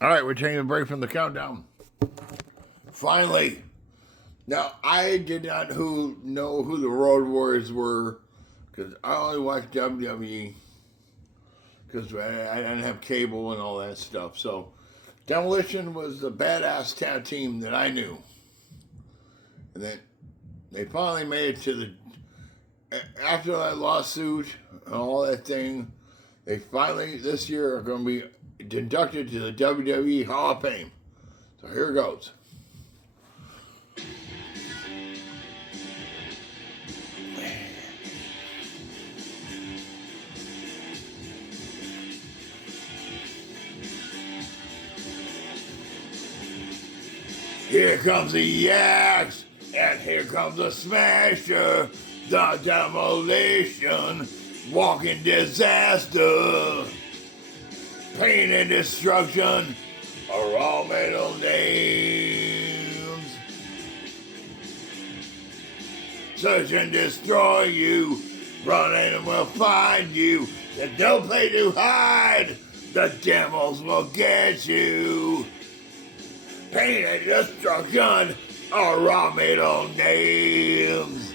All right, we're taking a break from the countdown. Finally. Now, I did not know who the Road Warriors were because I only watched WWE because I didn't have cable and all that stuff. So, Demolition was the badass tag team that I knew. And then they finally made it to the... After that lawsuit and all that thing, they finally, this year, are going to be inducted to the WWE Hall of Fame. So here goes. Here comes the Axe, and here comes the Smasher, the Demolition, walking disaster. Pain and destruction are all middle names. Search and destroy you, run and we'll find you. And don't play to hide, the demos will get you. Pain and destruction are all middle names.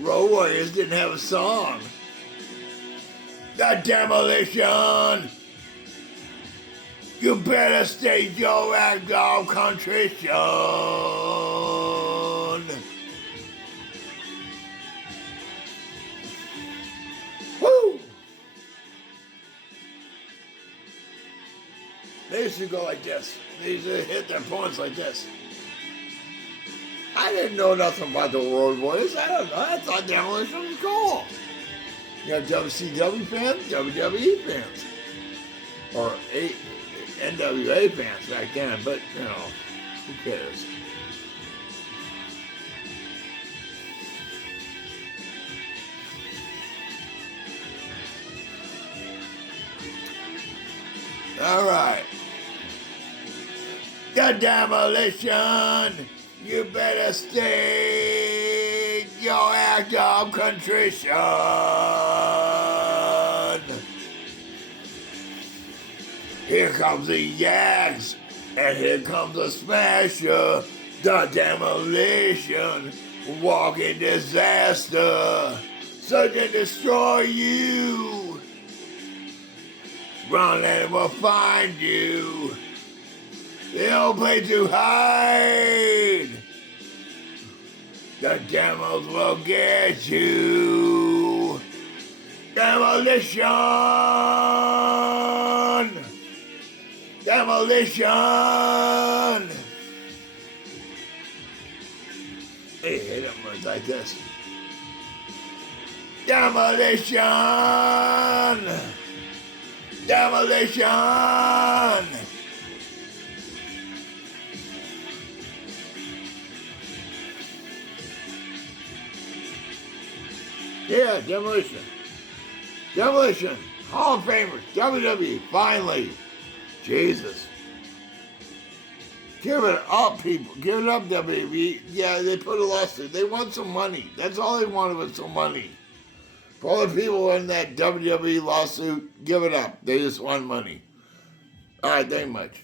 Road Warriors didn't have a song. The Demolition. You better state your act of contrition. Woo! They used to go like this. They used to hit their points like this. I didn't know nothing about the Road Warriors. I don't know. I thought Demolition was cool. You have WCW fans, WWE fans, or NWA fans back then, but, you know, who cares? All right. The Demolition, you better state your act of contrition. Here comes the Axe, and here comes the Smasher, the Demolition, walking disaster, search and destroy you. Run and we'll find you. They don't play to hide. The demos will get you. Demolition! Demolition! Hey, hit them like this. Demolition! Demolition! Yeah, Demolition. Demolition. Hall of Famers. WWE. Finally. Jesus. Give it up, people. Give it up, WWE. Yeah, they put a lawsuit. They want some money. That's all they wanted was some money. For all the people in that WWE lawsuit, give it up. They just want money. All right, thank you much.